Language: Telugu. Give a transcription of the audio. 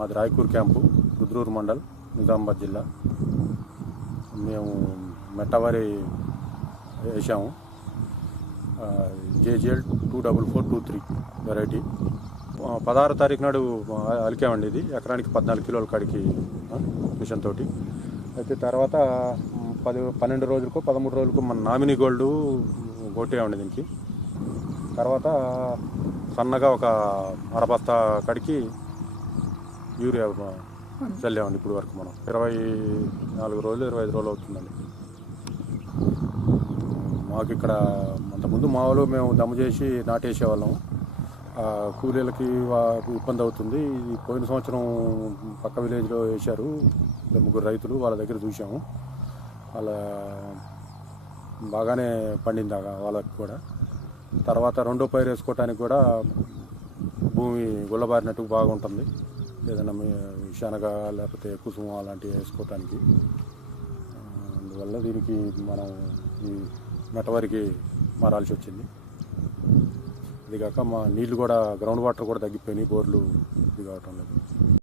మాది రాయకూర్ క్యాంపు, రుద్రూరు మండల్, నిజామాబాద్ జిల్లా. మేము మెట్టవరి వేసాము. JGL 24423 variety. 16వ తారీఖు నాడు అలికామండి. ఇది ఎకరానికి 14 కిలోల కాడికి మిషన్ తోటి. అయితే తర్వాత 12 రోజులకు 13 రోజులకు మన నామినీ గోల్డ్ కొట్టేయండి దీనికి. తర్వాత సన్నగా ఒక అరబస్తా కడికి యూరియా చల్లామండి. ఇప్పుడు వరకు మనం 24 రోజులు 25 రోజులు అవుతుందండి. మాకు ఇక్కడ అంతకుముందు మామూలు మేము దమ్ము చేసి నాటేసేవాళ్ళం. కూలీలకి ఇబ్బంది అవుతుంది. పోయిన సంవత్సరం పక్క విలేజ్లో వేశారు 3 రైతులు, వాళ్ళ దగ్గర చూసాము. వాళ్ళ బాగానే పండింది వాళ్ళకి కూడా. తర్వాత రెండో పైరు వేసుకోవటానికి కూడా భూమి గుల్లబారినట్టు బాగుంటుంది. ఏదైనా శనగ లేకపోతే కుసుమ అలాంటివి వేసుకోవటానికి. అందువల్ల దీనికి మనం ఈ మెట్టవరికి మారాల్సి వచ్చింది. అది కాక మా నీళ్లు కూడా, గ్రౌండ్ వాటర్ కూడా తగ్గిపోయినాయి. బోర్లు ఇది కావటం లేదు.